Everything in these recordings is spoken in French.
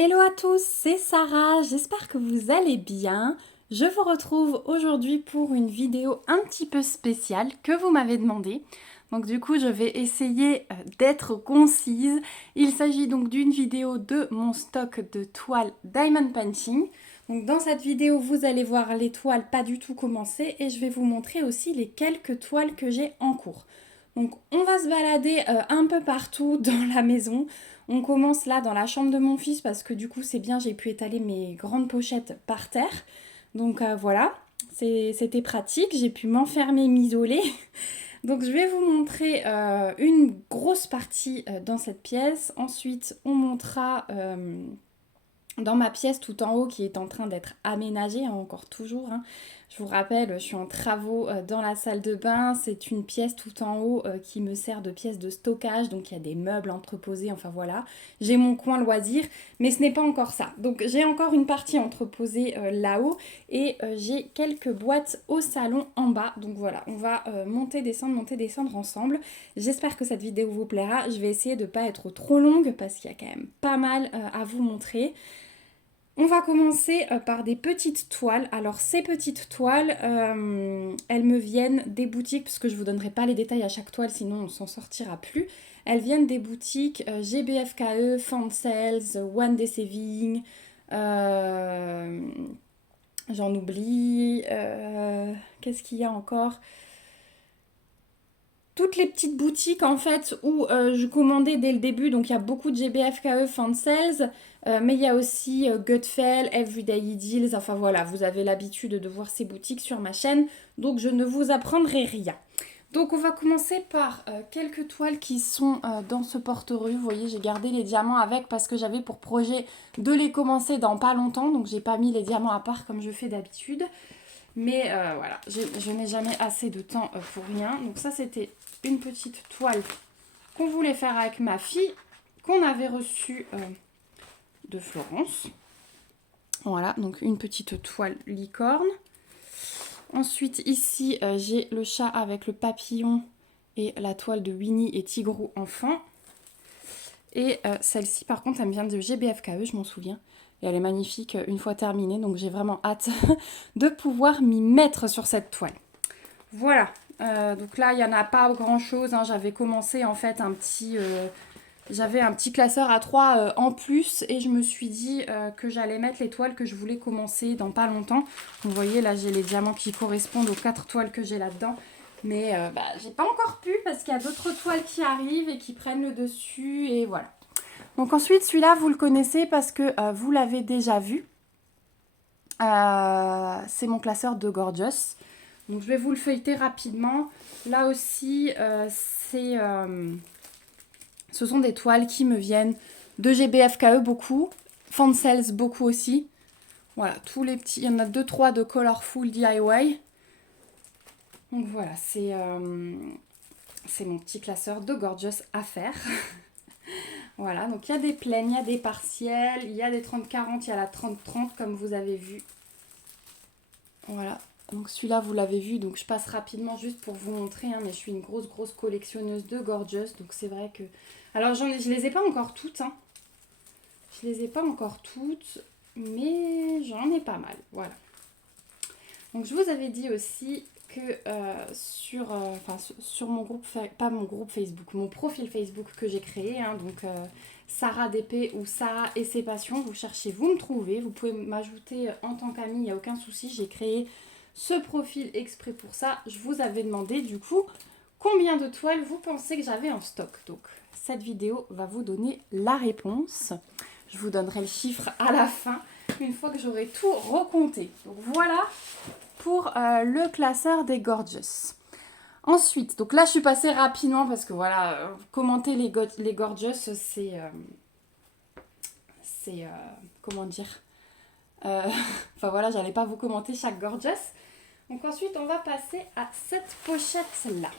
Hello à tous, c'est Sarah, j'espère que vous allez bien. Je vous retrouve aujourd'hui pour une vidéo un petit peu spéciale que vous m'avez demandé. Donc du coup, je vais essayer d'être concise. Il s'agit donc d'une vidéo de mon stock de toiles Diamond Painting. Donc dans cette vidéo, vous allez voir les toiles pas du tout commencer et je vais vous montrer aussi les quelques toiles que j'ai en cours. Donc on va se balader un peu partout dans la maison. On commence là dans la chambre de mon fils parce que du coup c'est bien, j'ai pu étaler mes grandes pochettes par terre. Donc voilà, c'était pratique, j'ai pu m'enfermer, m'isoler. Donc je vais vous montrer une grosse partie dans cette pièce. Ensuite on montrera dans ma pièce tout en haut qui est en train d'être aménagée, hein, encore toujours. Hein. Je vous rappelle, je suis en travaux dans la salle de bain. C'est une pièce tout en haut qui me sert de pièce de stockage. Donc il y a des meubles entreposés, enfin voilà. J'ai mon coin loisir, mais ce n'est pas encore ça. Donc j'ai encore une partie entreposée là-haut et j'ai quelques boîtes au salon en bas. Donc voilà, on va monter, descendre ensemble. J'espère que cette vidéo vous plaira. Je vais essayer de ne pas être trop longue parce qu'il y a quand même pas mal à vous montrer. On va commencer par des petites toiles. Alors ces petites toiles, elles me viennent des boutiques, parce que je ne vous donnerai pas les détails à chaque toile, sinon on ne s'en sortira plus. Elles viennent des boutiques GBFKE, Fansales, One Day Saving, j'en oublie, qu'est-ce qu'il y a encore ? Toutes les petites boutiques en fait où je commandais dès le début, donc il y a beaucoup de GBFKE, Fansales, mais il y a aussi Gutfeld, Everyday Deals, enfin voilà, vous avez l'habitude de voir ces boutiques sur ma chaîne, donc je ne vous apprendrai rien. Donc on va commencer par quelques toiles qui sont dans ce porte-rue. Vous voyez, j'ai gardé les diamants avec parce que j'avais pour projet de les commencer dans pas longtemps, donc j'ai pas mis les diamants à part comme je fais d'habitude. Mais voilà, je n'ai jamais assez de temps pour rien. Donc ça, c'était une petite toile qu'on voulait faire avec ma fille, qu'on avait reçue de Florence. Voilà, donc une petite toile licorne. Ensuite, ici, j'ai le chat avec le papillon et la toile de Winnie et Tigrou enfant. Et celle-ci, par contre, elle me vient de GBFKE, je m'en souviens. Et elle est magnifique une fois terminée, donc j'ai vraiment hâte de pouvoir m'y mettre sur cette toile. Voilà, donc là, il n'y en a pas grand-chose. Hein. J'avais commencé en fait j'avais un petit classeur à 3 en plus et je me suis dit que j'allais mettre les toiles que je voulais commencer dans pas longtemps. Vous voyez, là, j'ai les diamants qui correspondent aux 4 toiles que j'ai là-dedans. Mais j'ai pas encore pu parce qu'il y a d'autres toiles qui arrivent et qui prennent le dessus et voilà. Donc ensuite, celui-là, vous le connaissez parce que vous l'avez déjà vu. C'est mon classeur de Gorgeous. Donc je vais vous le feuilleter rapidement. Là aussi, ce sont des toiles qui me viennent de GBFKE beaucoup. Fansales beaucoup aussi. Voilà, tous les petits. Il y en a 2-3 de Colorful DIY. Donc voilà, c'est mon petit classeur de Gorgeous à faire. Voilà, donc il y a des pleines, il y a des partiels, il y a des 30-40, il y a la 30-30 comme vous avez vu. Voilà, donc celui-là vous l'avez vu, donc je passe rapidement juste pour vous montrer, hein, mais je suis une grosse collectionneuse de Gorgeous, donc c'est vrai que... Alors je les ai pas encore toutes, hein. Je les ai pas encore toutes, mais j'en ai pas mal, voilà. Donc je vous avais dit aussi que sur mon groupe, pas mon groupe Facebook, mon profil Facebook que j'ai créé, hein, donc Sarah DP ou Sarah et ses passions, vous cherchez, vous me trouvez, vous pouvez m'ajouter en tant qu'amie, il n'y a aucun souci, j'ai créé ce profil exprès pour ça. Je vous avais demandé du coup combien de toiles vous pensez que j'avais en stock. Donc cette vidéo va vous donner la réponse. Je vous donnerai le chiffre à la fin, une fois que j'aurai tout recompté. Donc voilà pour le classeur des Gorgeous. Ensuite, donc là je suis passée rapidement parce que voilà, commenter les Gorgeous, c'est comment dire, enfin voilà, j'allais pas vous commenter chaque Gorgeous. Donc ensuite on va passer à cette pochette là.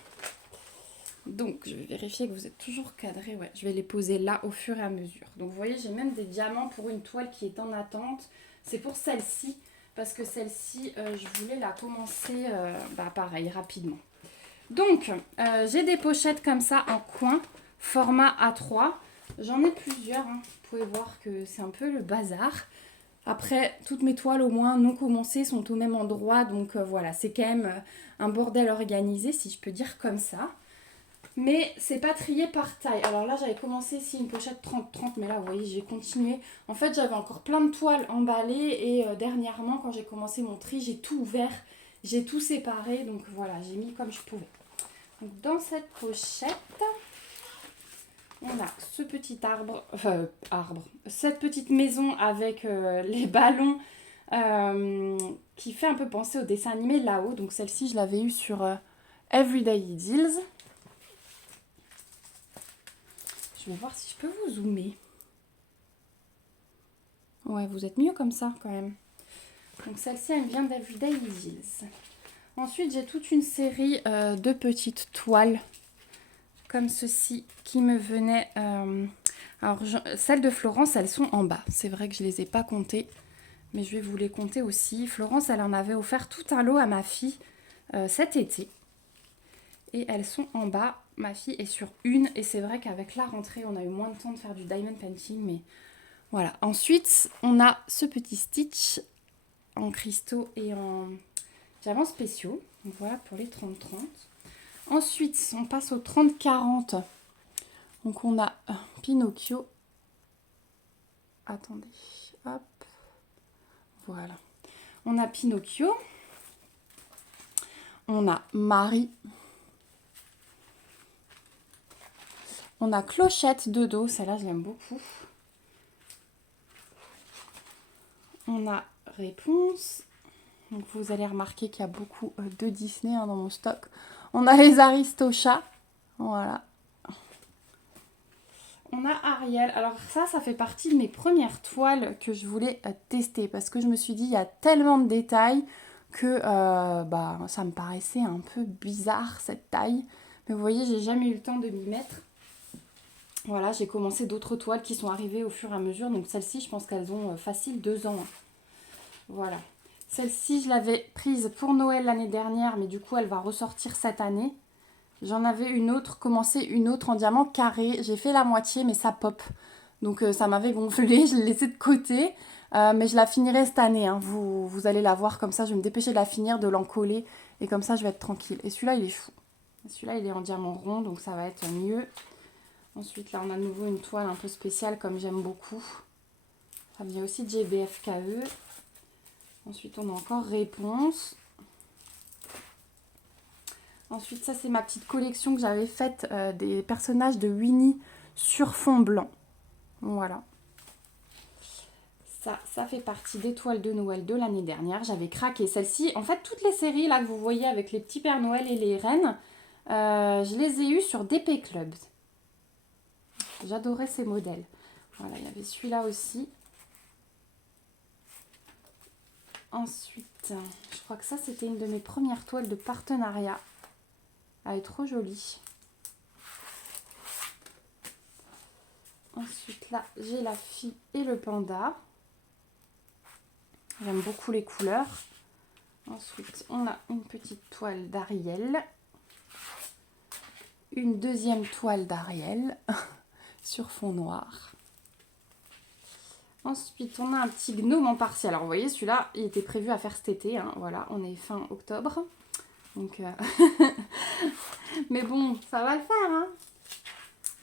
Donc je vais vérifier que vous êtes toujours cadré, ouais, je vais les poser là au fur et à mesure. Donc vous voyez, j'ai même des diamants pour une toile qui est en attente. C'est pour celle-ci, parce que celle-ci, je voulais la commencer, pareil, rapidement. Donc, j'ai des pochettes comme ça en coin, format A3. J'en ai plusieurs, hein. Vous pouvez voir que c'est un peu le bazar. Après, toutes mes toiles au moins non commencées sont au même endroit, donc voilà, c'est quand même un bordel organisé, si je peux dire comme ça. Mais c'est pas trié par taille. Alors là, j'avais commencé ici une pochette 30-30, mais là, vous voyez, j'ai continué. En fait, j'avais encore plein de toiles emballées et dernièrement, quand j'ai commencé mon tri, j'ai tout ouvert, j'ai tout séparé, donc voilà, j'ai mis comme je pouvais. Donc, dans cette pochette, on a ce petit cette petite maison avec les ballons qui fait un peu penser au dessin animé là-haut. Donc celle-ci, je l'avais eue sur Everyday Deals. Je vais voir si je peux vous zoomer. Ouais, vous êtes mieux comme ça quand même. Donc celle-ci, elle vient d'Everyday Deals. Ensuite, j'ai toute une série de petites toiles comme ceci qui me venaient. Alors, celles de Florence, elles sont en bas. C'est vrai que je ne les ai pas comptées, mais je vais vous les compter aussi. Florence, elle en avait offert tout un lot à ma fille cet été. Et elles sont en bas. Ma fille est sur une. Et c'est vrai qu'avec la rentrée, on a eu moins de temps de faire du diamond painting. Mais voilà. Ensuite, on a ce petit Stitch en cristaux et en diamants spéciaux. Donc voilà pour les 30-30. Ensuite, on passe au 30-40. Donc on a Pinocchio. Attendez. Hop. Voilà. On a Pinocchio. On a Marie. On a Clochette de dos. Celle-là, je l'aime beaucoup. On a Réponse. Donc vous allez remarquer qu'il y a beaucoup de Disney dans mon stock. On a les Aristochats. Voilà. On a Ariel. Alors ça fait partie de mes premières toiles que je voulais tester. Parce que je me suis dit, il y a tellement de détails que ça me paraissait un peu bizarre cette taille. Mais vous voyez, j'ai jamais eu le temps de m'y mettre. Voilà, j'ai commencé d'autres toiles qui sont arrivées au fur et à mesure. Donc celles-ci, je pense qu'elles ont facile 2 ans. Voilà. Celle-ci, je l'avais prise pour Noël l'année dernière, mais du coup, elle va ressortir cette année. J'en avais une autre, commencé une autre en diamant carré. J'ai fait la moitié, mais ça pop. Donc ça m'avait gonflé, je l'ai laissée de côté. Mais je la finirai cette année. Hein. Vous allez la voir comme ça. Je vais me dépêcher de la finir, de l'encoller. Et comme ça, je vais être tranquille. Et celui-là, il est fou. Celui-là, il est en diamant rond, donc ça va être mieux. Ensuite, là, on a de nouveau une toile un peu spéciale, comme j'aime beaucoup. Ça vient aussi de GBFKE. Ensuite, on a encore Réponse. Ensuite, ça, c'est ma petite collection que j'avais faite des personnages de Winnie sur fond blanc. Voilà. Ça fait partie des toiles de Noël de l'année dernière. J'avais craqué celle-ci. En fait, toutes les séries là que vous voyez avec les petits Pères Noël et les reines, je les ai eues sur DP Club. J'adorais ces modèles. Voilà, il y avait celui-là aussi. Ensuite, je crois que ça, c'était une de mes premières toiles de partenariat. Elle est trop jolie. Ensuite, là, j'ai la fille et le panda. J'aime beaucoup les couleurs. Ensuite, on a une petite toile d'Ariel. Une deuxième toile d'Ariel sur fond noir. Ensuite, on a un petit gnome en partiel. Alors, vous voyez, celui-là, il était prévu à faire cet été. Hein. Voilà, on est fin octobre. Donc, mais bon, ça va le faire. Hein.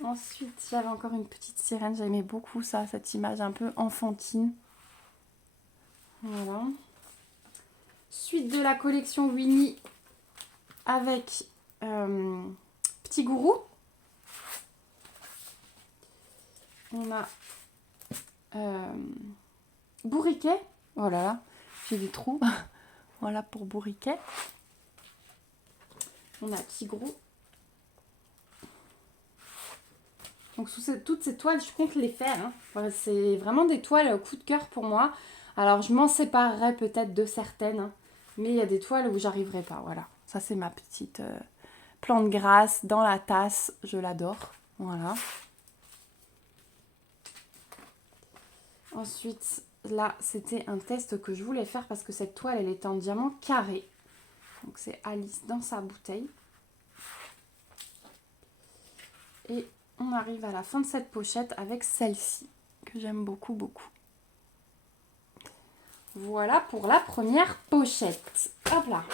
Ensuite, j'avais encore une petite sirène. J'aimais beaucoup ça, cette image un peu enfantine. Voilà. Suite de la collection Winnie avec Petit Gourou. On a Bourriquet. Oh là là, j'ai des trous. Voilà pour Bourriquet. On a Petit Gourou. Donc toutes ces toiles, je compte les faire. Hein. Voilà, c'est vraiment des toiles coup de cœur pour moi. Alors, je m'en séparerai peut-être de certaines. Hein, mais il y a des toiles où j'arriverai pas. Voilà, ça c'est ma petite plante grasse dans la tasse. Je l'adore. Voilà. Ensuite, là, c'était un test que je voulais faire parce que cette toile, elle était en diamant carré. Donc, c'est Alice dans sa bouteille. Et on arrive à la fin de cette pochette avec celle-ci, que j'aime beaucoup, beaucoup. Voilà pour la première pochette. Hop là.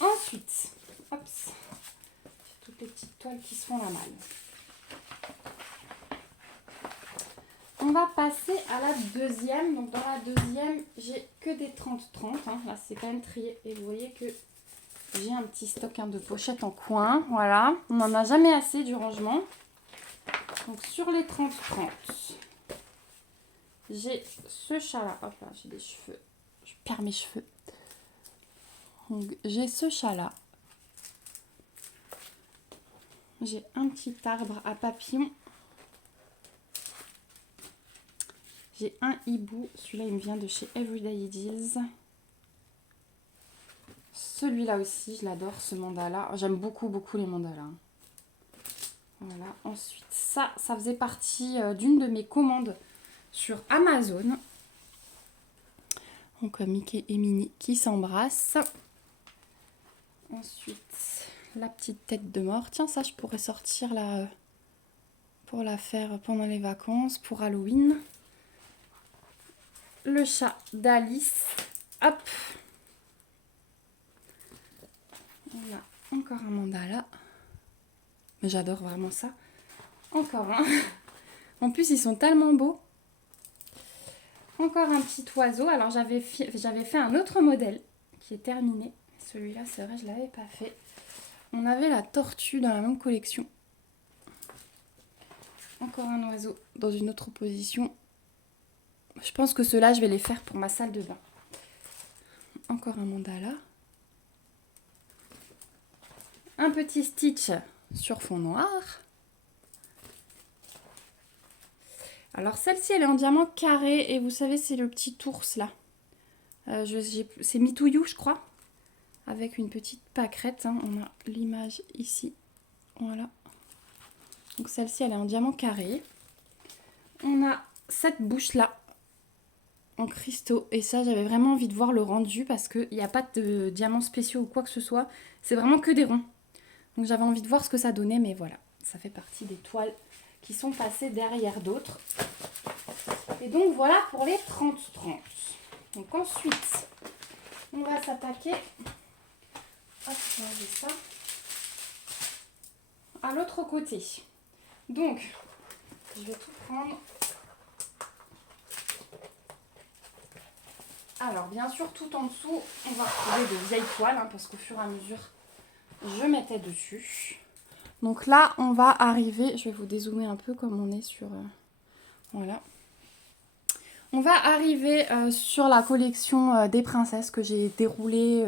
Ensuite, hop, j'ai toutes les petites toiles qui se font la malle. On va passer à la deuxième. Donc dans la deuxième, j'ai que des 30-30. Hein. Là, c'est quand même trié. Et vous voyez que j'ai un petit stock de pochettes en coin. Voilà. On n'en a jamais assez du rangement. Donc sur les 30-30, j'ai ce chat-là. Hop là, j'ai des cheveux. Je perds mes cheveux. Donc j'ai ce chat-là. J'ai un petit arbre à papillons. J'ai un hibou, celui-là il me vient de chez Everyday Ideals. Celui-là aussi, je l'adore ce mandala. J'aime beaucoup, beaucoup les mandalas. Voilà, ensuite ça faisait partie d'une de mes commandes sur Amazon. Donc Mickey et Minnie qui s'embrassent. Ensuite, la petite tête de mort. Tiens, ça je pourrais sortir là pour la faire pendant les vacances, pour Halloween. Le chat d'Alice. Hop. Voilà, encore un mandala. Mais j'adore vraiment ça. Encore un. En plus, ils sont tellement beaux. Encore un petit oiseau. Alors, j'avais fait un autre modèle qui est terminé. Celui-là, c'est vrai, je ne l'avais pas fait. On avait la tortue dans la même collection. Encore un oiseau dans une autre position. Je pense que ceux-là, je vais les faire pour ma salle de bain. Encore un mandala. Un petit Stitch sur fond noir. Alors celle-ci, elle est en diamant carré. Et vous savez, c'est le petit ours là. C'est Mitouyou, je crois. Avec une petite pâquerette. Hein. On a l'image ici. Voilà. Donc celle-ci, elle est en diamant carré. On a cette bouche-là. En cristaux. Et ça, j'avais vraiment envie de voir le rendu. Parce qu'il n'y a pas de diamants spéciaux ou quoi que ce soit. C'est vraiment que des ronds. Donc j'avais envie de voir ce que ça donnait. Mais voilà. Ça fait partie des toiles qui sont passées derrière d'autres. Et donc voilà pour les 30-30. Donc ensuite, on va s'attaquer. Hop, je vais enlever ça. À l'autre côté. Donc, je vais tout prendre. Alors, bien sûr, tout en dessous, on va retrouver de vieilles toiles, hein, parce qu'au fur et à mesure, je mettais dessus. Donc là, on va arriver, je vais vous dézoomer un peu comme on est sur... voilà. On va arriver sur la collection des princesses que j'ai déroulé,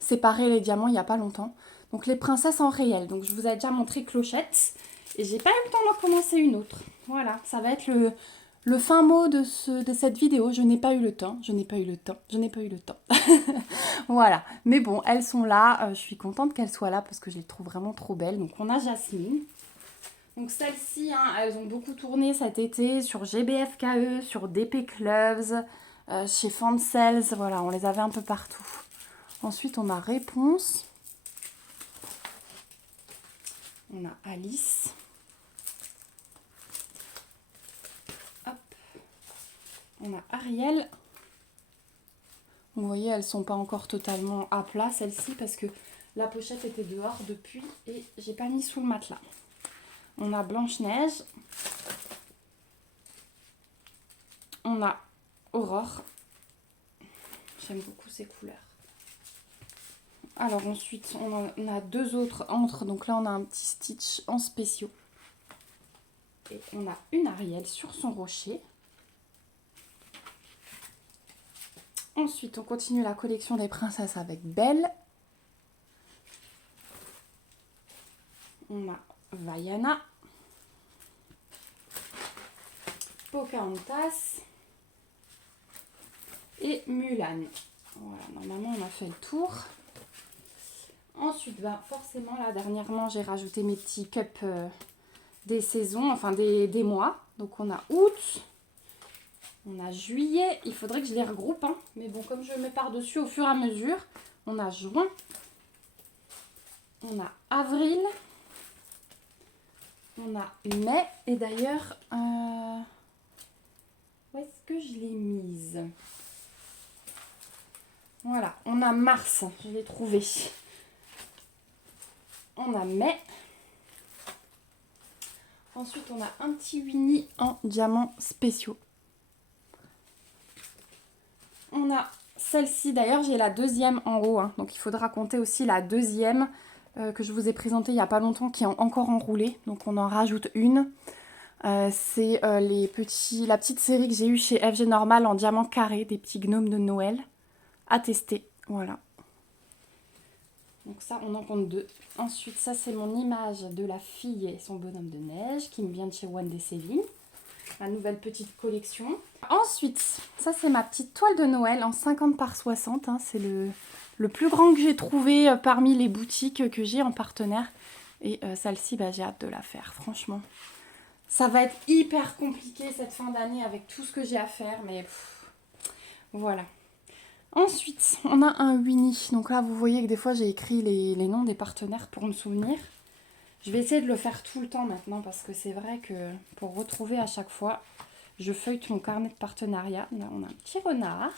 séparé les diamants il n'y a pas longtemps. Donc les princesses en réel. Donc je vous ai déjà montré Clochette et j'ai pas eu le temps d'en commencer une autre. Voilà, ça va être le fin mot de cette vidéo. Je n'ai pas eu le temps, je n'ai pas eu le temps, je n'ai pas eu le temps. Voilà, mais bon, elles sont là. Je suis contente qu'elles soient là parce que je les trouve vraiment trop belles. Donc on a Jasmine. Donc celles-ci, hein, elles ont beaucoup tourné cet été sur GBFKE, sur DP Clubs, chez Fansels, voilà, on les avait un peu partout. Ensuite, on a Réponse. On a Alice. Hop. On a Ariel. Vous voyez, elles ne sont pas encore totalement à plat, celles-ci, parce que la pochette était dehors depuis et j'ai pas mis sous le matelas. On a Blanche-Neige. On a Aurore. J'aime beaucoup ces couleurs. Alors ensuite, on a deux autres entre. Donc là, on a un petit Stitch en spéciaux. Et on a une Ariel sur son rocher. Ensuite, on continue la collection des princesses avec Belle. On a Vaiana. Pocahontas. Et Mulan. Voilà, normalement, on a fait le tour. Ensuite, bah, forcément, là, dernièrement, j'ai rajouté mes petits cups des saisons, enfin des mois. Donc, on a août, on a juillet. Il faudrait que je les regroupe, hein. Mais bon, comme je mets par-dessus au fur et à mesure, on a juin, On a avril. On a mai. Et d'ailleurs, où est-ce que je l'ai mise? Voilà, on a mars, je l'ai trouvé. On a mai. Ensuite, on a un petit Winnie en diamants spéciaux. On a celle-ci, d'ailleurs, j'ai la deuxième en haut. Hein, donc, il faudra compter aussi la deuxième que je vous ai présentée il n'y a pas longtemps, qui est encore enroulée. Donc, on en rajoute une. C'est la petite série que j'ai eue chez FG Normal en diamant carré, des petits gnomes de Noël à tester. Voilà. Donc ça, on en compte 2. Ensuite, ça, c'est mon image de la fille et son bonhomme de neige qui me vient de chez One Day Saving. Ma nouvelle petite collection. Ensuite, ça, c'est ma petite toile de Noël en 50 par 60. Hein. C'est le plus grand que j'ai trouvé parmi les boutiques que j'ai en partenaire. Et celle-ci, j'ai hâte de la faire, franchement. Ça va être hyper compliqué cette fin d'année avec tout ce que j'ai à faire, mais voilà. Ensuite, on a un Winnie. Donc là, vous voyez que des fois, j'ai écrit les noms des partenaires pour me souvenir. Je vais essayer de le faire tout le temps maintenant parce que c'est vrai que pour retrouver à chaque fois, je feuillete mon carnet de partenariat. Là, on a un petit renard.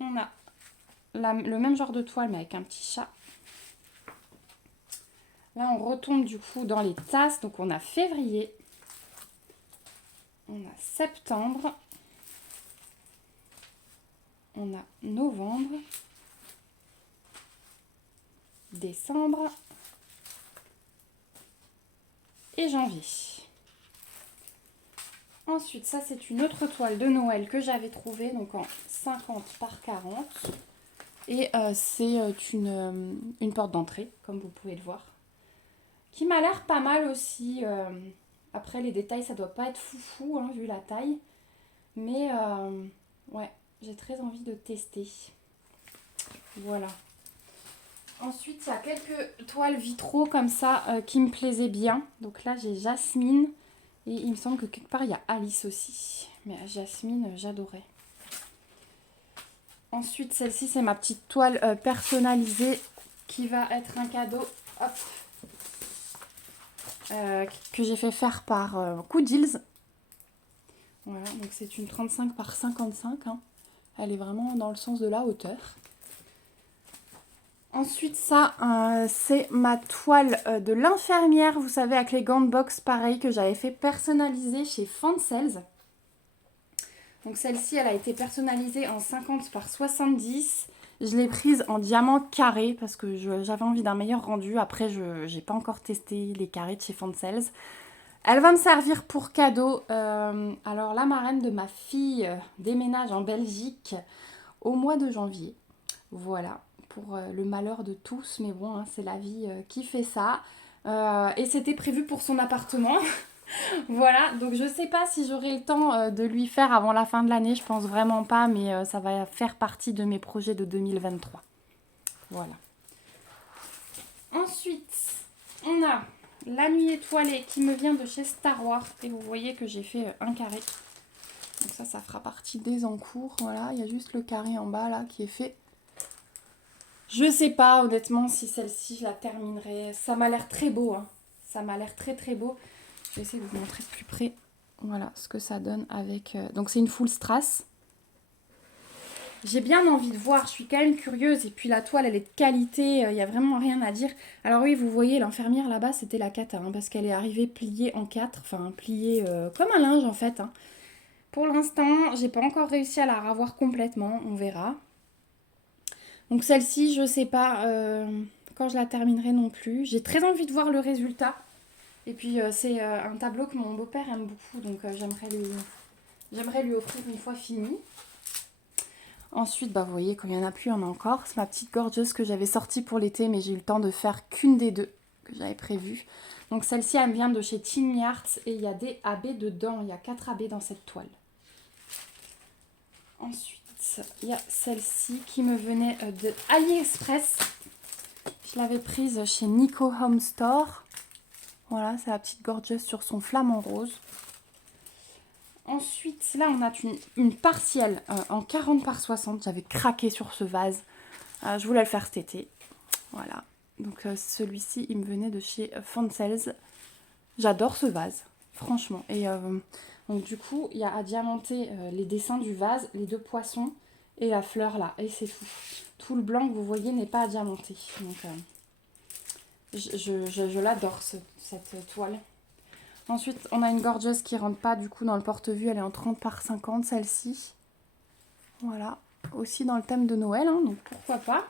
On a le même genre de toile mais avec un petit chat. Là, on retombe du coup dans les tasses. Donc, on a février. On a septembre. On a novembre, décembre et janvier. Ensuite, ça c'est une autre toile de Noël que j'avais trouvée, donc en 50 par 40. Et c'est une porte d'entrée, comme vous pouvez le voir, qui m'a l'air pas mal aussi. Après, les détails, ça doit pas être foufou, hein, vu la taille. Mais ouais. J'ai très envie de tester. Voilà. Ensuite, il y a quelques toiles vitraux comme ça qui me plaisaient bien. Donc là, j'ai Jasmine. Et il me semble que quelque part, il y a Alice aussi. Mais Jasmine, j'adorais. Ensuite, celle-ci, c'est ma petite toile personnalisée qui va être un cadeau. Hop. Que j'ai fait faire par Coodills. Voilà, donc c'est une 35 par 55. Hein. Elle est vraiment dans le sens de la hauteur. Ensuite, ça, c'est ma toile de l'infirmière, vous savez, avec les gants de boxe, pareil, que j'avais fait personnaliser chez Fansels. Donc celle-ci, elle a été personnalisée en 50 par 70. Je l'ai prise en diamant carré parce que j'avais envie d'un meilleur rendu. Après, je n'ai pas encore testé les carrés de chez Fansels. Elle va me servir pour cadeau. Alors, la marraine de ma fille déménage en Belgique au mois de janvier. Voilà, pour le malheur de tous. Mais bon, hein, c'est la vie qui fait ça. Et c'était prévu pour son appartement. Voilà, donc je sais pas si j'aurai le temps de lui faire avant la fin de l'année. Je pense vraiment pas, mais ça va faire partie de mes projets de 2023. Voilà. Ensuite, on a la nuit étoilée qui me vient de chez Star Wars. Et vous voyez que j'ai fait un carré. Donc ça fera partie des encours. Voilà, il y a juste le carré en bas là qui est fait. Je sais pas honnêtement si celle-ci je la terminerai. Ça m'a l'air très beau. Hein. Ça m'a l'air très très beau. Je vais essayer de vous montrer de plus près. Voilà ce que ça donne avec... Donc c'est une full strass. J'ai bien envie de voir, je suis quand même curieuse. Et puis la toile, elle est de qualité, il n'y a vraiment rien à dire. Alors oui, vous voyez, l'infirmière là-bas, c'était la cata. Hein, parce qu'elle est arrivée pliée en 4. Enfin, pliée comme un linge en fait. Hein. Pour l'instant, j'ai pas encore réussi à la ravoir complètement. On verra. Donc celle-ci, je sais pas quand je la terminerai non plus. J'ai très envie de voir le résultat. Et puis c'est un tableau que mon beau-père aime beaucoup. Donc j'aimerais lui offrir une fois fini. Ensuite, vous voyez, quand il n'y en a plus, il y en a encore. C'est ma petite gorgeuse que j'avais sortie pour l'été, mais j'ai eu le temps de faire qu'une des deux que j'avais prévues. Donc celle-ci, elle me vient de chez Tiny Arts et il y a des AB dedans. Il y a 4 AB dans cette toile. Ensuite, il y a celle-ci qui me venait de AliExpress. Je l'avais prise chez Nico Home Store. Voilà, c'est la petite gorgeuse sur son flamant rose. Ensuite, là, on a une partielle en 40 par 60. J'avais craqué sur ce vase. Je voulais le faire cet été. Voilà. Donc celui-ci, il me venait de chez Fancels. J'adore ce vase, franchement. Et donc du coup, il y a à diamanter les dessins du vase, les 2 poissons et la fleur là. Et c'est tout. Tout le blanc que vous voyez n'est pas à diamanter. Donc je l'adore cette toile. Ensuite, on a une gorgeuse qui rentre pas du coup dans le porte-vue. Elle est en 30 par 50 celle-ci. Voilà. Aussi dans le thème de Noël, hein, donc pourquoi pas.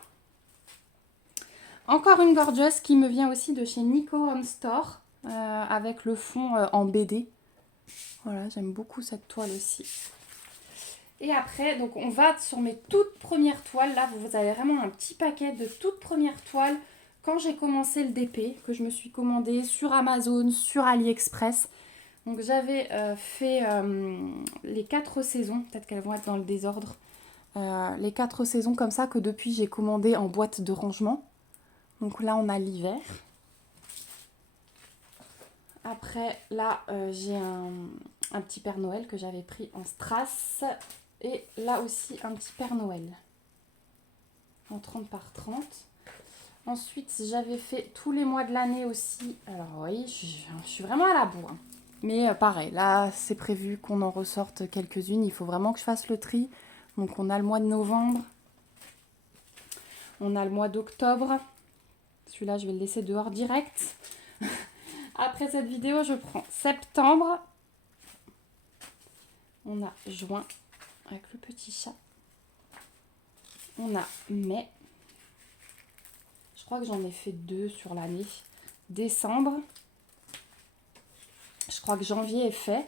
Encore une gorgeuse qui me vient aussi de chez Nico Home Store. Avec le fond en BD. Voilà, j'aime beaucoup cette toile aussi. Et après, donc on va sur mes toutes premières toiles. Là, vous avez vraiment un petit paquet de toutes premières toiles. Quand j'ai commencé le DP, que je me suis commandé sur Amazon, sur AliExpress. Donc j'avais fait les 4 saisons. Peut-être qu'elles vont être dans le désordre. Les 4 saisons comme ça que depuis j'ai commandé en boîte de rangement. Donc là, on a l'hiver. Après, là, j'ai un petit Père Noël que j'avais pris en strass. Et là aussi, un petit Père Noël. En 30 par 30. Ensuite, j'avais fait tous les mois de l'année aussi. Alors oui, je suis vraiment à la bourre. Hein. Mais pareil, là, c'est prévu qu'on en ressorte quelques-unes. Il faut vraiment que je fasse le tri. Donc, on a le mois de novembre. On a le mois d'octobre. Celui-là, je vais le laisser dehors direct. Après cette vidéo, je prends septembre. On a juin avec le petit chat. On a mai. Je crois que j'en ai fait 2 sur l'année. Décembre. Je crois que janvier est fait.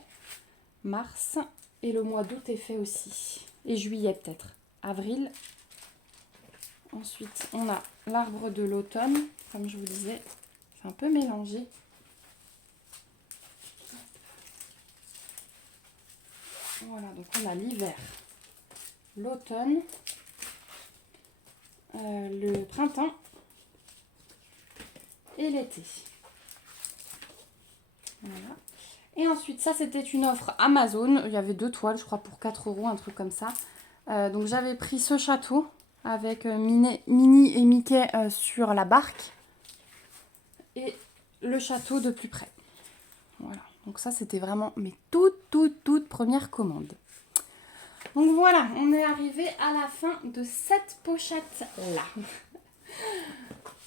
Mars. Et le mois d'août est fait aussi. Et juillet peut-être. Avril. Ensuite, on a l'arbre de l'automne. Comme je vous disais, c'est un peu mélangé. Voilà, donc on a l'hiver, l'automne, le printemps et l'été. Voilà. Et ensuite, ça c'était une offre Amazon. Il y avait 2 toiles, je crois, pour 4 €, un truc comme ça. Donc j'avais pris ce château avec Minnie et Mickey sur la barque. Et le château de plus près. Voilà. Donc ça, c'était vraiment mes toutes premières commandes. Donc voilà, on est arrivé à la fin de cette pochette-là.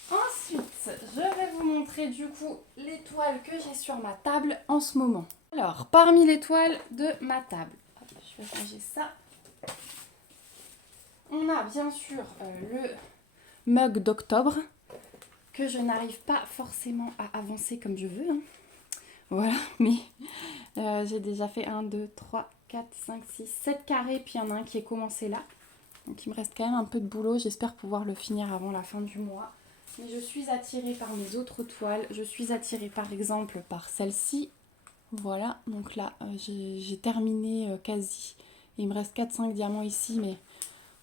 Ensuite, je vais vous montrer du coup les toiles que j'ai sur ma table en ce moment. Alors, parmi les toiles de ma table, hop, je vais ranger ça. On a bien sûr le mug d'octobre que je n'arrive pas forcément à avancer comme je veux. Hein. Voilà, mais j'ai déjà fait 1, 2, 3, 4, 5, 6, 7 carrés, puis il y en a un qui est commencé là. Donc il me reste quand même un peu de boulot, j'espère pouvoir le finir avant la fin du mois. Mais je suis attirée par mes autres toiles, je suis attirée par exemple par celle-ci. Voilà, donc là j'ai terminé quasi. Il me reste 4-5 diamants ici, mais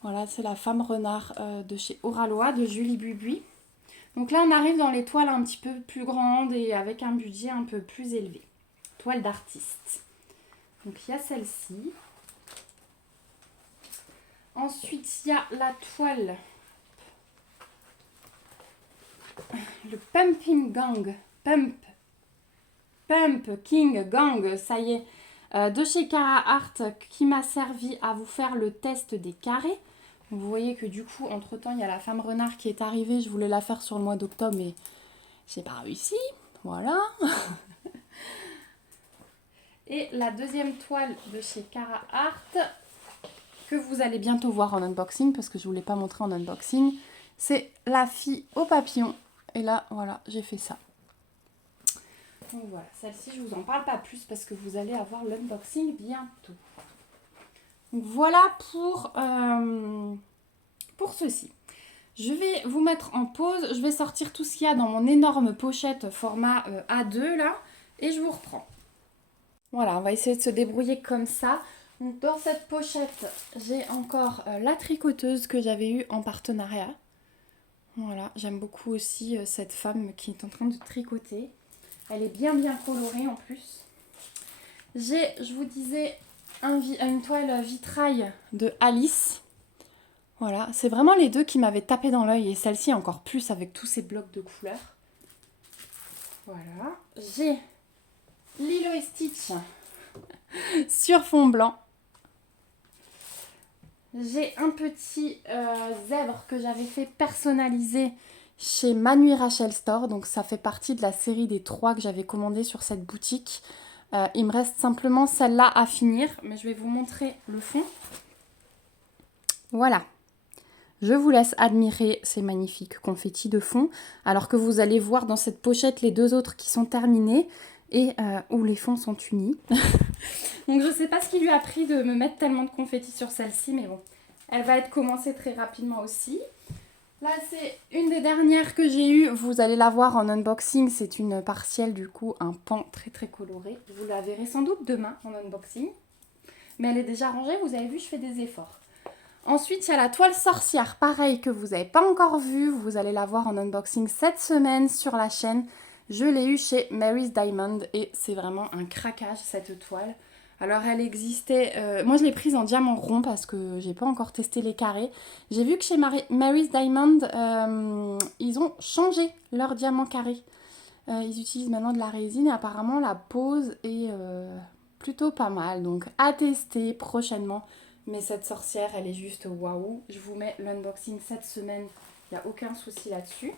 voilà, c'est la femme renard de chez Oralois, de Julie Bubuy. Donc là, on arrive dans les toiles un petit peu plus grandes et avec un budget un peu plus élevé. Toile d'artiste. Donc il y a celle-ci. Ensuite, il y a la toile, le Pumpkin Gang. Pump King Gang, ça y est, de chez Cara Art qui m'a servi à vous faire le test des carrés. Vous voyez que du coup, entre-temps, il y a la femme renard qui est arrivée. Je voulais la faire sur le mois d'octobre, mais j'ai pas réussi. Voilà. Et la deuxième toile de chez Cara Art, que vous allez bientôt voir en unboxing, parce que je ne vous l'ai pas montré en unboxing, c'est la fille au papillon. Et là, voilà, j'ai fait ça. Donc voilà, celle-ci, je ne vous en parle pas plus, parce que vous allez avoir l'unboxing bientôt. Donc voilà pour ceci. Je vais vous mettre en pause, je vais sortir tout ce qu'il y a dans mon énorme pochette format A2 là, et je vous reprends. Voilà, on va essayer de se débrouiller comme ça. Donc dans cette pochette, j'ai encore la tricoteuse que j'avais eue en partenariat. Voilà, j'aime beaucoup aussi cette femme qui est en train de tricoter. Elle est bien colorée en plus. J'ai, je vous disais, une toile vitrail de Alice. Voilà, c'est vraiment les deux qui m'avaient tapé dans l'œil et celle-ci encore plus avec tous ces blocs de couleurs. Voilà, j'ai Lilo et Stitch sur fond blanc. J'ai un petit zèbre que j'avais fait personnaliser chez Manu Rachel Store. Donc ça fait partie de la série des 3 que j'avais commandé sur cette boutique. Il me reste simplement celle-là à finir, mais je vais vous montrer le fond. Voilà. Je vous laisse admirer ces magnifiques confettis de fond, alors que vous allez voir dans cette pochette les 2 autres qui sont terminés et où les fonds sont unis. Donc je ne sais pas ce qui lui a pris de me mettre tellement de confettis sur celle-ci, mais bon, elle va être commencée très rapidement aussi. Là, c'est une des dernières que j'ai eues. Vous allez la voir en unboxing. C'est une partielle, du coup, un pan très très coloré. Vous la verrez sans doute demain en unboxing. Mais elle est déjà rangée. Vous avez vu, je fais des efforts. Ensuite, il y a la toile sorcière. Pareil, que vous n'avez pas encore vue. Vous allez la voir en unboxing cette semaine sur la chaîne. Je l'ai eue chez Mary's Diamond. Et c'est vraiment un craquage, cette toile. Alors elle existait, moi je l'ai prise en diamant rond parce que j'ai pas encore testé les carrés. J'ai vu que chez Mary's Diamond, ils ont changé leur diamant carré. Ils utilisent maintenant de la résine et apparemment la pose est plutôt pas mal. Donc à tester prochainement. Mais cette sorcière, elle est juste waouh. Je vous mets l'unboxing cette semaine, il n'y a aucun souci là-dessus.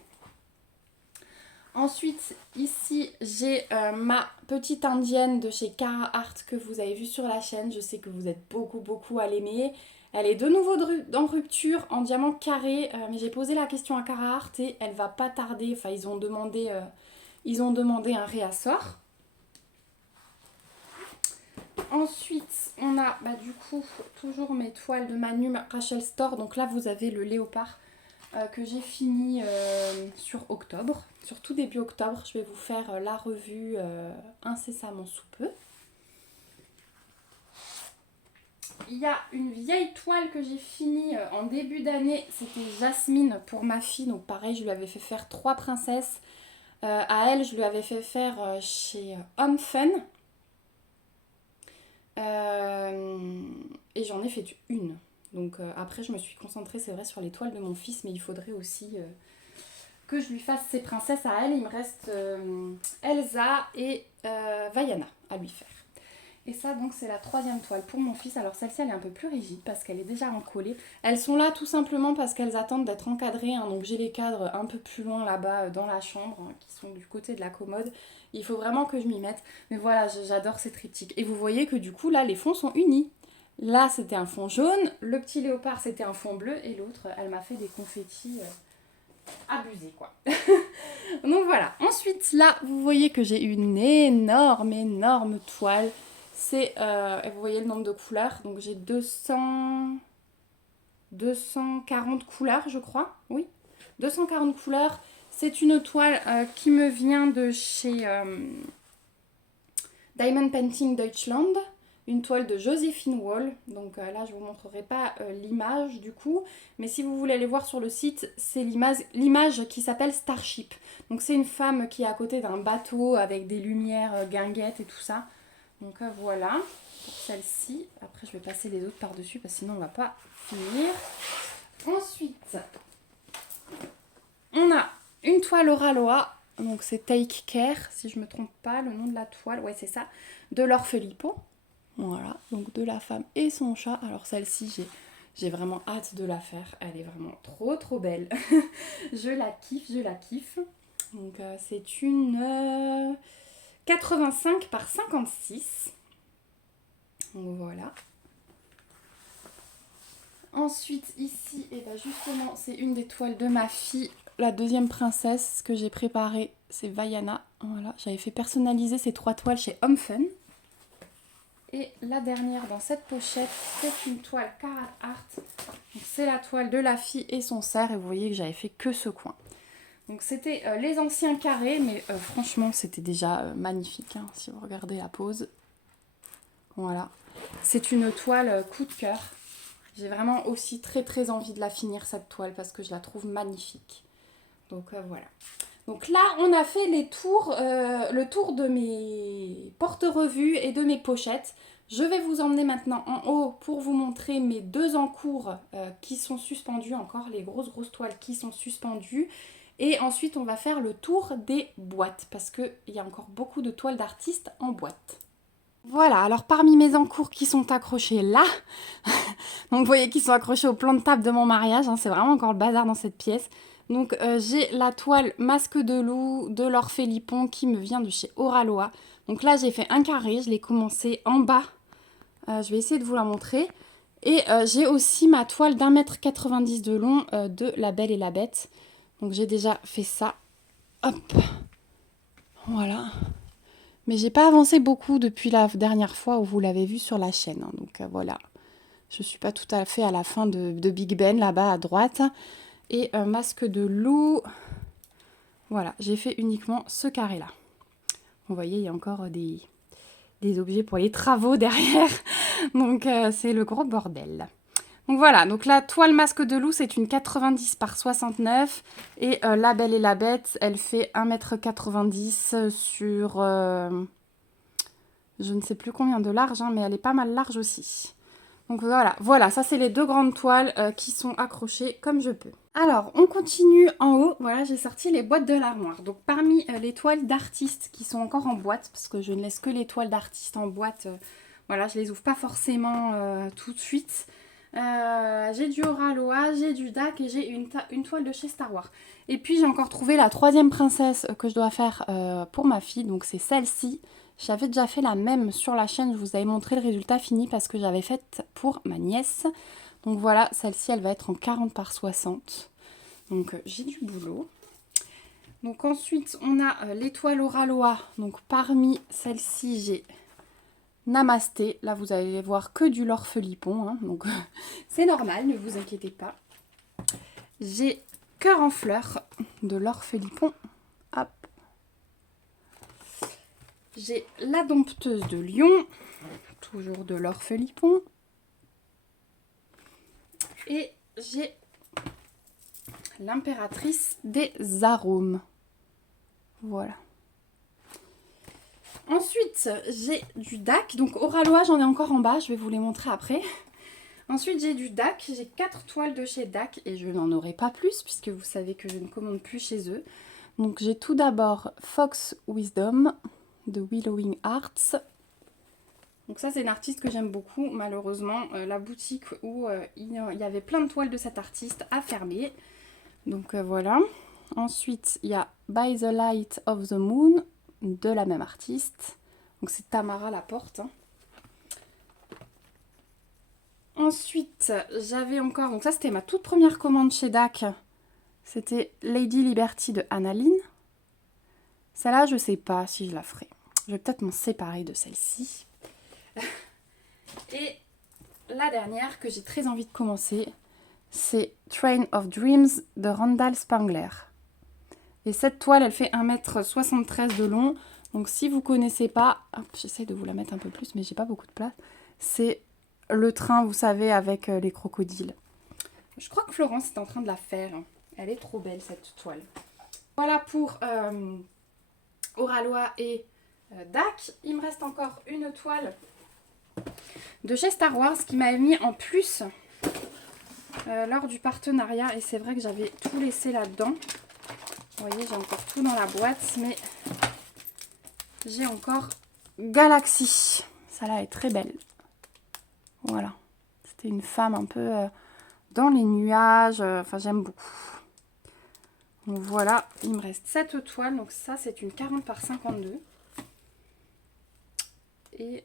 Ensuite, ici, j'ai ma petite indienne de chez Cara Art que vous avez vue sur la chaîne. Je sais que vous êtes beaucoup à l'aimer. Elle est de nouveau en rupture, en diamant carré. Mais j'ai posé la question à Cara Art et elle va pas tarder. Enfin, ils ont demandé un réassort. Ensuite, on a du coup toujours mes toiles de Manu Rachel Store. Donc là, vous avez le léopard que j'ai fini sur octobre. Sur tout début octobre, je vais vous faire la revue incessamment sous peu. Il y a une vieille toile que j'ai finie en début d'année. C'était Jasmine pour ma fille. Donc pareil, je lui avais fait faire 3 princesses. À elle, je lui avais fait faire chez Home Fun. Et j'en ai fait une. Donc après, je me suis concentrée, c'est vrai, sur les toiles de mon fils. Mais il faudrait aussi que je lui fasse ses princesses à elle. Il me reste Elsa et Vaiana à lui faire. Et ça, donc, c'est la 3e toile pour mon fils. Alors, celle-ci, elle est un peu plus rigide parce qu'elle est déjà encollée. Elles sont là tout simplement parce qu'elles attendent d'être encadrées. Hein. Donc, j'ai les cadres un peu plus loin là-bas dans la chambre qui sont du côté de la commode. Il faut vraiment que je m'y mette. Mais voilà, j'adore ces triptyques. Et vous voyez que du coup, là, les fonds sont unis. Là, c'était un fond jaune. Le petit léopard, c'était un fond bleu. Et l'autre, elle m'a fait des confettis abusés, quoi. Donc, voilà. Ensuite, là, vous voyez que j'ai une énorme toile. C'est, vous voyez le nombre de couleurs, donc j'ai 240 couleurs, je crois, oui, 240 couleurs. C'est une toile qui me vient de chez Diamond Painting Deutschland, une toile de Joséphine Wall. Donc là, je ne vous montrerai pas l'image du coup, mais si vous voulez aller voir sur le site, c'est l'image qui s'appelle Starship. Donc c'est une femme qui est à côté d'un bateau avec des lumières guinguettes et tout ça. Donc voilà, pour celle-ci. Après, je vais passer les autres par-dessus parce que sinon, on ne va pas finir. Ensuite, on a une toile Oraloa. Donc, c'est Take Care, si je ne me trompe pas, le nom de la toile. Ouais, c'est ça. De Laure Filippo. Voilà, donc de la femme et son chat. Alors, celle-ci, j'ai vraiment hâte de la faire. Elle est vraiment trop belle. je la kiffe. Donc, c'est une 85 par 56. Donc voilà. Ensuite ici, et ben justement, c'est une des toiles de ma fille, la 2e princesse que j'ai préparée, c'est Vaiana. Voilà, j'avais fait personnaliser ces 3 toiles chez Home Fun. Et la dernière dans cette pochette, c'est une toile Cara Art. C'est la toile de la fille et son cerf, et vous voyez que j'avais fait que ce coin. Donc c'était les anciens carrés, mais franchement c'était déjà magnifique, hein, si vous regardez la pose. Voilà, c'est une toile coup de cœur. J'ai vraiment aussi très envie de la finir cette toile parce que je la trouve magnifique. Donc voilà. Donc là, on a fait les tours, le tour de mes porte-revues et de mes pochettes. Je vais vous emmener maintenant en haut pour vous montrer mes deux encours qui sont suspendus, encore les grosses toiles qui sont suspendues. Et ensuite, on va faire le tour des boîtes parce qu'il y a encore beaucoup de toiles d'artistes en boîte. Voilà, alors parmi mes encours qui sont accrochés là, donc vous voyez qu'ils sont accrochés au plan de table de mon mariage, hein, c'est vraiment encore le bazar dans cette pièce. Donc j'ai la toile Masque de loup de Laure Philippon qui me vient de chez Oraloa. Donc là j'ai fait un carré, je l'ai commencé en bas. Je vais essayer de vous la montrer. Et j'ai aussi ma toile d'1,90 m de long de La Belle et la Bête. Donc j'ai déjà fait ça. Hop. Voilà. Mais j'ai pas avancé beaucoup depuis la dernière fois où vous l'avez vu sur la chaîne. Hein. Donc voilà. Je suis pas tout à fait à la fin de Big Ben là-bas à droite. Et Masque de loup. Voilà, j'ai fait uniquement ce carré-là. Vous voyez, il y a encore des objets pour les travaux derrière. Donc c'est le gros bordel. Donc voilà, donc la toile Masque de loup, c'est une 90 par 69. Et La Belle et la Bête, elle fait 1,90 m sur... je ne sais plus combien de large, hein, mais elle est pas mal large aussi. Donc voilà, ça c'est les deux grandes toiles qui sont accrochées comme je peux. Alors, on continue en haut. Voilà, j'ai sorti les boîtes de l'armoire. Donc parmi les toiles d'artistes qui sont encore en boîte, parce que je ne laisse que les toiles d'artistes en boîte, voilà, je les ouvre pas forcément tout de suite. J'ai du Oraloa, j'ai du DAC et j'ai une toile de chez Star Wars. Et puis j'ai encore trouvé la troisième princesse que je dois faire pour ma fille, donc c'est celle-ci. J'avais déjà fait la même sur la chaîne, je vous avais montré le résultat fini parce que j'avais fait pour ma nièce. Donc voilà, celle-ci elle va être en 40 par 60. Donc j'ai du boulot. Donc ensuite on a l'étoile Oraloa. Donc parmi celles-ci j'ai Namasté. Là vous allez voir que du Laure Philippon. Hein, donc c'est normal, ne vous inquiétez pas. J'ai Cœur en fleurs de Laure Philippon. Hop. J'ai la dompteuse de Lyon, toujours de Laure Philippon. Et j'ai l'impératrice des arômes. Voilà. Ensuite, j'ai du DAC. Donc Oraloa, j'en ai encore en bas. Je vais vous les montrer après. Ensuite, j'ai du DAC. J'ai 4 toiles de chez DAC et je n'en aurai pas plus puisque vous savez que je ne commande plus chez eux. Donc j'ai tout d'abord Fox Wisdom de Willowing Arts. Donc ça c'est une artiste que j'aime beaucoup. Malheureusement la boutique où il y avait plein de toiles de cet artiste a fermé. Donc voilà. Ensuite il y a By the Light of the Moon de la même artiste. Donc c'est Tamara Laporte. Hein. Ensuite j'avais encore, donc ça c'était ma toute première commande chez DAC. C'était Lady Liberty de Annaline. Celle-là je sais pas si je la ferai. Je vais peut-être m'en séparer de celle-ci. Et la dernière que j'ai très envie de commencer, c'est Train of Dreams de Randall Spangler. Et cette toile, elle fait 1,73 m de long. Donc si vous connaissez pas, j'essaie de vous la mettre un peu plus, mais j'ai pas beaucoup de place. C'est le train, vous savez, avec les crocodiles. Je crois que Florence est en train de la faire. Elle est trop belle cette toile. Voilà pour Oraloa et DAC. Il me reste encore une toile de chez Star Wars qui m'a mis en plus lors du partenariat. Et c'est vrai que j'avais tout laissé là-dedans. Vous voyez, j'ai encore tout dans la boîte, mais j'ai encore Galaxy. Celle-là est très belle. Voilà. C'était une femme un peu dans les nuages. Enfin, j'aime beaucoup. Donc voilà, il me reste 7 toiles. Donc ça, c'est une 40 par 52. Et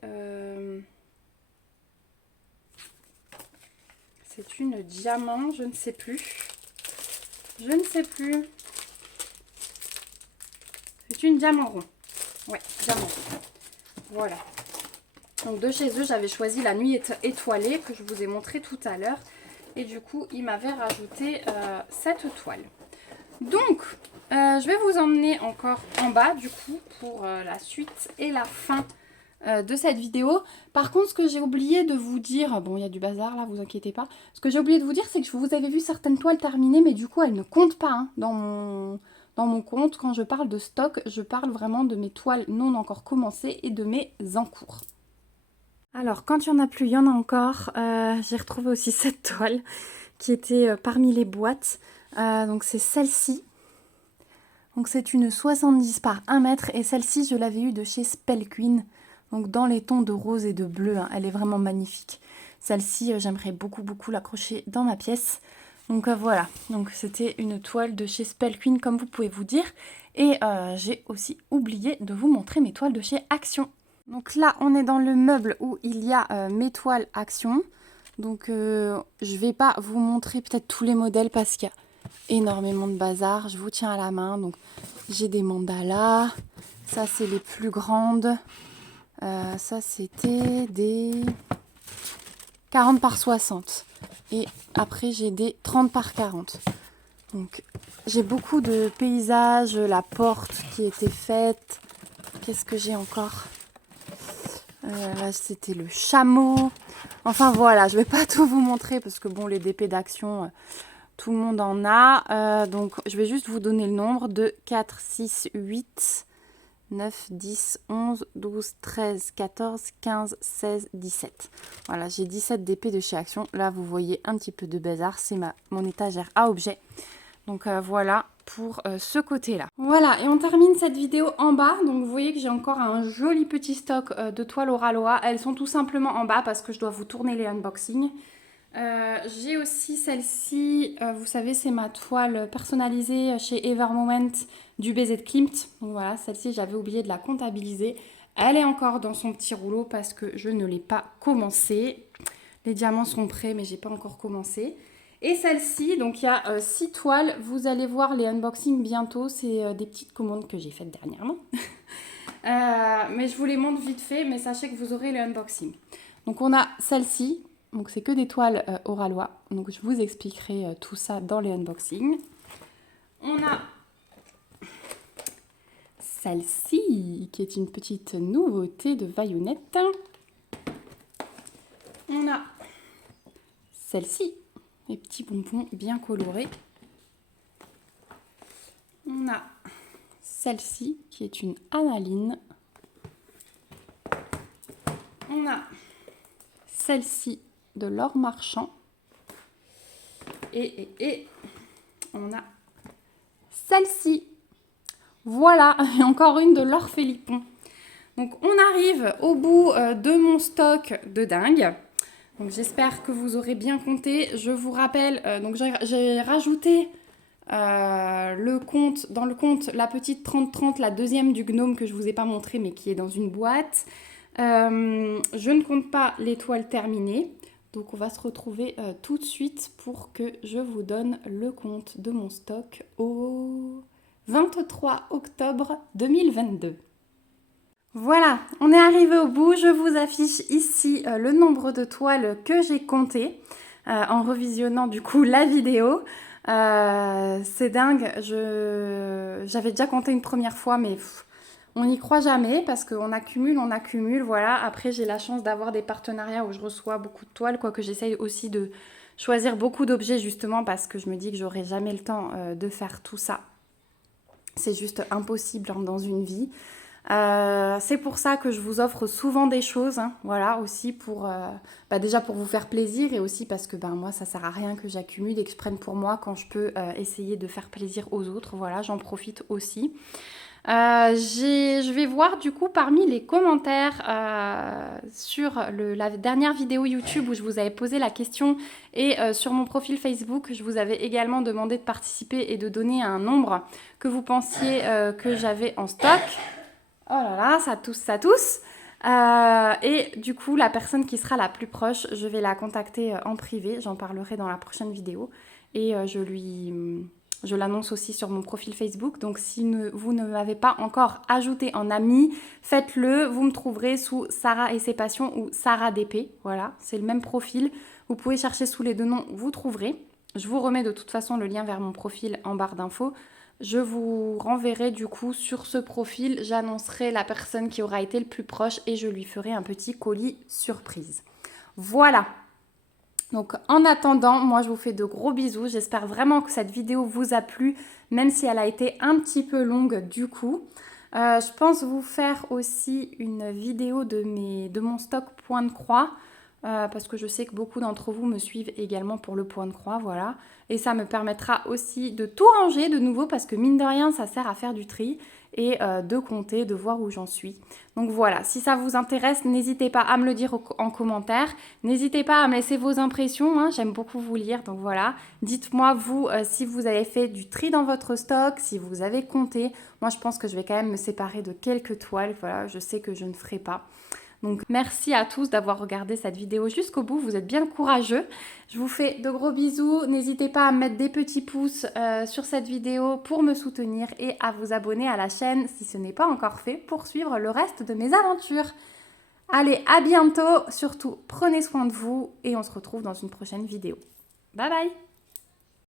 c'est une diamant, je ne sais plus. Je ne sais plus. C'est une diamant rond. Ouais, diamant rond. Voilà. Donc de chez eux, j'avais choisi la nuit étoilée que je vous ai montré tout à l'heure. Et du coup, ils m'avaient rajouté cette toile. Donc, je vais vous emmener encore en bas du coup pour la suite et la fin de cette vidéo. Par contre, ce que j'ai oublié de vous dire, bon, il y a du bazar là, vous inquiétez pas. Ce que j'ai oublié de vous dire, c'est que vous avez vu certaines toiles terminées, mais du coup, elles ne comptent pas hein, dans dans mon compte, quand je parle de stock, je parle vraiment de mes toiles non encore commencées et de mes en cours. Alors, quand il n'y en a plus, il y en a encore. J'ai retrouvé aussi cette toile qui était parmi les boîtes. Donc, c'est celle-ci. Donc, c'est une 70 par 1 mètre. Et celle-ci, je l'avais eue de chez Spell Queen. Donc, dans les tons de rose et de bleu. Hein. Elle est vraiment magnifique. Celle-ci, j'aimerais beaucoup l'accrocher dans ma pièce. Donc, voilà. Donc, c'était une toile de chez Spell Queen, comme vous pouvez vous dire. Et j'ai aussi oublié de vous montrer mes toiles de chez Action. Donc là, on est dans le meuble où il y a mes toiles Action. Donc je vais pas vous montrer peut-être tous les modèles parce qu'il y a énormément de bazar. Je vous tiens à la main. Donc j'ai des mandalas. Ça, c'est les plus grandes. Ça, c'était des 40 par 60. Et après, j'ai des 30 par 40. Donc j'ai beaucoup de paysages. La porte qui était faite. Qu'est-ce que j'ai encore ? Là, c'était le chameau. Enfin, voilà, je vais pas tout vous montrer parce que, bon, les DP d'Action, tout le monde en a. Donc, je vais juste vous donner le nombre de 4, 6, 8, 9, 10, 11, 12, 13, 14, 15, 16, 17. Voilà, j'ai 17 DP de chez Action. Là, vous voyez un petit peu de bazar. C'est mon étagère à objets. Donc voilà pour ce côté-là. Voilà, et on termine cette vidéo en bas. Donc vous voyez que j'ai encore un joli petit stock de toiles Oralois. Elles sont tout simplement en bas parce que je dois vous tourner les unboxings. J'ai aussi celle-ci, vous savez, c'est ma toile personnalisée chez Evermoment du baiser de Klimt. Donc voilà, celle-ci, j'avais oublié de la comptabiliser. Elle est encore dans son petit rouleau parce que je ne l'ai pas commencé. Les diamants sont prêts, mais j'ai pas encore commencé. Et celle-ci, donc il y a 6 toiles. Vous allez voir les unboxings bientôt. C'est des petites commandes que j'ai faites dernièrement. Mais je vous les montre vite fait, mais sachez que vous aurez les unboxings. Donc on a celle-ci. Donc c'est que des toiles Oralois. Donc je vous expliquerai tout ça dans les unboxings. On a celle-ci, qui est une petite nouveauté de Vaillonnette. On a celle-ci. Les petits bonbons bien colorés. On a celle-ci qui est une analine. On a celle-ci de l'or marchand. Et on a celle-ci. Voilà, et encore une de l'or Philippon. Donc on arrive au bout de mon stock de dingue. Donc j'espère que vous aurez bien compté. Je vous rappelle, donc j'ai rajouté dans le compte la petite 30-30, la deuxième du gnome que je ne vous ai pas montré mais qui est dans une boîte. Je ne compte pas les toiles terminées. Donc on va se retrouver tout de suite pour que je vous donne le compte de mon stock au 23 octobre 2022. Voilà, on est arrivé au bout. Je vous affiche ici le nombre de toiles que j'ai compté en revisionnant du coup la vidéo. C'est dingue, j'avais déjà compté une première fois, mais on n'y croit jamais parce qu'on accumule, voilà. Après, j'ai la chance d'avoir des partenariats où je reçois beaucoup de toiles, quoique j'essaye aussi de choisir beaucoup d'objets justement parce que je me dis que j'aurai jamais le temps de faire tout ça. C'est juste impossible dans une vie. C'est pour ça que je vous offre souvent des choses, hein, voilà, aussi pour déjà pour vous faire plaisir et aussi parce que moi ça sert à rien que j'accumule et que je prenne pour moi quand je peux essayer de faire plaisir aux autres, voilà, j'en profite aussi. Je vais voir du coup parmi les commentaires sur la dernière vidéo YouTube où je vous avais posé la question et sur mon profil Facebook, je vous avais également demandé de participer et de donner un nombre que vous pensiez que j'avais en stock. Oh là là, ça tousse. Et du coup, la personne qui sera la plus proche, je vais la contacter en privé. J'en parlerai dans la prochaine vidéo. Et je l'annonce aussi sur mon profil Facebook. Donc, si vous ne m'avez pas encore ajouté en ami, faites-le. Vous me trouverez sous Sarah et ses passions ou Sarah DP. Voilà, c'est le même profil. Vous pouvez chercher sous les deux noms, vous trouverez. Je vous remets de toute façon le lien vers mon profil en barre d'infos. Je vous renverrai du coup sur ce profil, j'annoncerai la personne qui aura été le plus proche et je lui ferai un petit colis surprise. Voilà. Donc en attendant, moi je vous fais de gros bisous. J'espère vraiment que cette vidéo vous a plu, même si elle a été un petit peu longue du coup. Je pense vous faire aussi une vidéo de mon stock point de croix. Parce que je sais que beaucoup d'entre vous me suivent également pour le point de croix, voilà. Et ça me permettra aussi de tout ranger de nouveau parce que mine de rien, ça sert à faire du tri et de compter, de voir où j'en suis. Donc voilà, si ça vous intéresse, n'hésitez pas à me le dire en commentaire. N'hésitez pas à me laisser vos impressions, hein, j'aime beaucoup vous lire, donc voilà. Dites-moi vous si vous avez fait du tri dans votre stock, si vous avez compté. Moi je pense que je vais quand même me séparer de quelques toiles, voilà, je sais que je ne ferai pas. Donc merci à tous d'avoir regardé cette vidéo jusqu'au bout, vous êtes bien courageux. Je vous fais de gros bisous, n'hésitez pas à mettre des petits pouces sur cette vidéo pour me soutenir et à vous abonner à la chaîne si ce n'est pas encore fait pour suivre le reste de mes aventures. Allez, à bientôt, surtout prenez soin de vous et on se retrouve dans une prochaine vidéo. Bye bye!